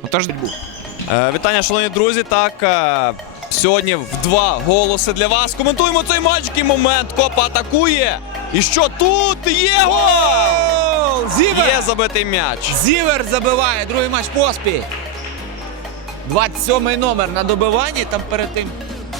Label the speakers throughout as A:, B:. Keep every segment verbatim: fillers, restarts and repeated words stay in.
A: Отож,
B: Е, Вітання, шановні друзі. Так, е, сьогодні в два голоси для вас. Коментуємо цей матч, який момент. Копа атакує. І що тут? Є гол!
A: Зівер!
B: Є забитий м'яч.
A: Зівер забиває другий матч поспіль. двадцять сьомий номер на добиванні, там перед тим.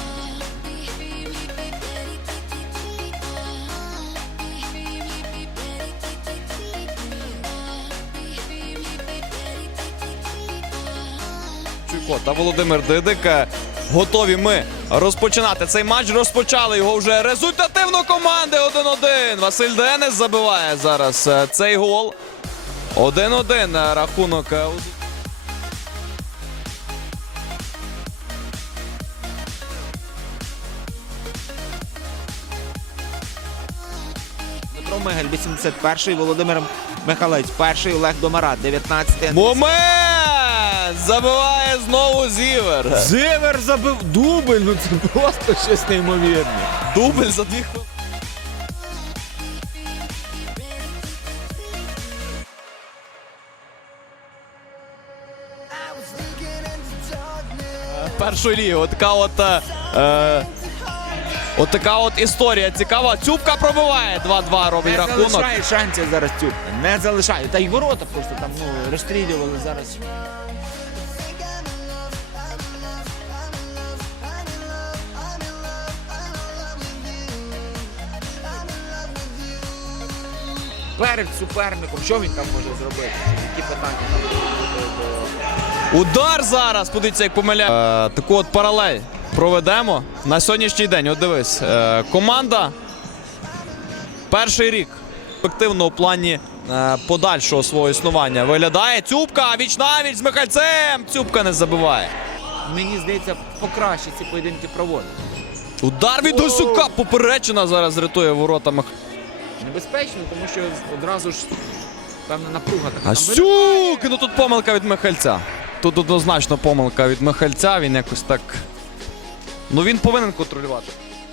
B: Чуйко та Володимир Дидик. Е, Готові ми розпочинати цей матч. Розпочали його вже результативно команди. один один. Василь Денис забиває зараз е, цей гол. один один рахунок. е, у-
A: Дмитро Мигель, вісімдесят перший, Володимир Михалець, перший, Олег Домарат, дев'ятнадцятий.
B: Момент! Забиває знову Зівер.
A: Зівер забив дубль, ну це просто щось неймовірне.
B: Дубль за дві хвилини. Першої ліги. Отака от, е, от така от історія цікава. Цюбка пробиває. два-два робить
A: Не
B: рахунок.
A: залишає шансів зараз Цюбка. Не залишає. Та й ворота просто там ну, розстрілювали зараз. Перед суперником, що він там може зробити? Які питання там можуть бути до...
B: Удар зараз. Подивіться, як помиляє. Е, таку от паралель проведемо на сьогоднішній день. От дивись. Е, команда перший рік ефективно у плані е, подальшого свого існування виглядає. Цюбка віч-навіч з Михальцем. Цюбка не забиває.
A: Мені здається, покраще ці поєдинки проводить.
B: Удар від Гусюка. Поперечина зараз рятує воротами.
A: Небезпечно, тому що одразу ж певна напруга така. там
B: Гасюк! Ну тут помилка від Михальця. Тут однозначно помилка від Михальця. Він якось так. Ну він повинен контролювати.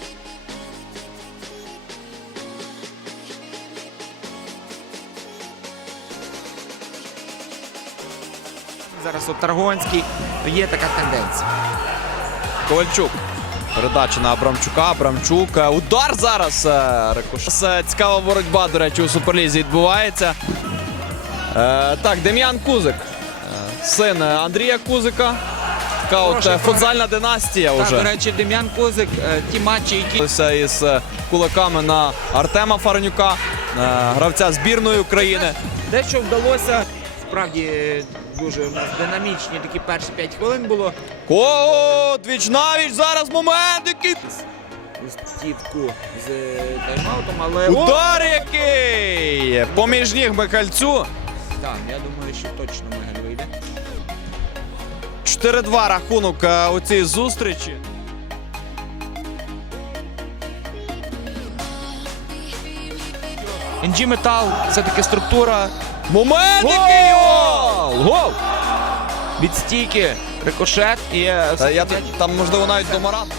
A: Зараз от Таргонський, є така тенденція.
B: Ковальчук. Передача на Абрамчука. Абрамчук. Е, Удар зараз. е, Рикошет. Е, Цікава боротьба, до речі, у Суперлізі відбувається. Е, так, Дем'ян Кузик. Е, Син е, Андрія Кузика. Така от
A: Хороша
B: е, футзальна династія
A: Так,
B: вже.
A: до речі, Дем'ян Козик, е, ті матчі, які...
B: Ось із е, кулаками на Артема Фарнюка, е, гравця збірної України.
A: Дещо вдалося, справді, е, дуже у нас динамічні такі перші п'ять хвилин було.
B: О, двіч-навіч, зараз момент, який...
A: Стівку з е, тайм-аутом, але...
B: Удар який! Поміж ніг Михальцю.
A: Так, я думаю, що точно Мигель вийде.
B: чотири-два рахунок е, у цій зустрічі.
A: ен джі Метал, все-таки структура.
B: Момент який! Гол! Гол!
A: Від стійки, рикошет і... е,
B: Та я тут, там, можливо, навіть до Марата.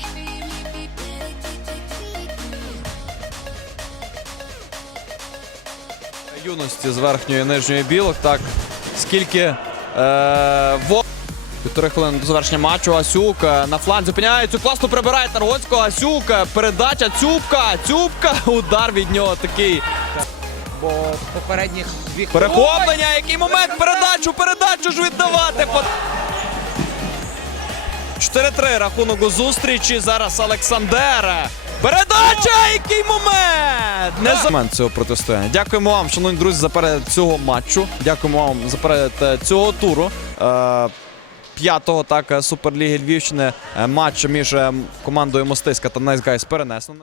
B: Юності з верхньої і нижньої білок. Так, скільки е, во... Півтори хвилини до завершення матчу. Асюк е, на фланг зупиняється. Класно прибирає Таргоцького. Асюк. е, Передача. Цюбка. Цюбка. Удар від нього такий.
A: Бо попередніх дві хвилини...
B: Перехоплення. Який момент. Передачу. Передачу ж віддавати. чотири-три рахунок у зустрічі. Зараз Олександр. Передача! Який момент! Не за момент цього протистояння. Дякуємо вам, шановні друзі, за перегляд цього матчу. Дякуємо вам за перегляд е, цього туру. Е, П'ятого так Суперліги Львівщини. Е, матч між е, командою Мостиська та Найс Гайс перенесено.